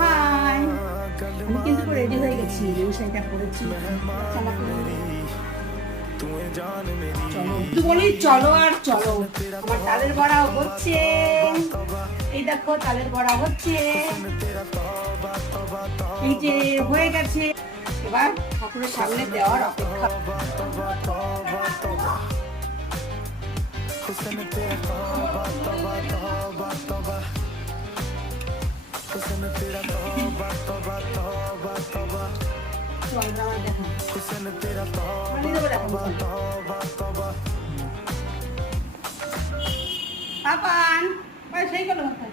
High, আমি কিন্তু ready হয়ে গেছি। এই শাড়িটা পরেছি। চলো বলি, চলো আর চলো। আমার তালের বড়া হচ্ছে। এই দেখো তালের বড়া হচ্ছে। এই যে হয়ে গেছে, এবার ঠাকুরের সামনে দেওয়ার অপেক্ষা। পাপান সেই গেল মাথায়।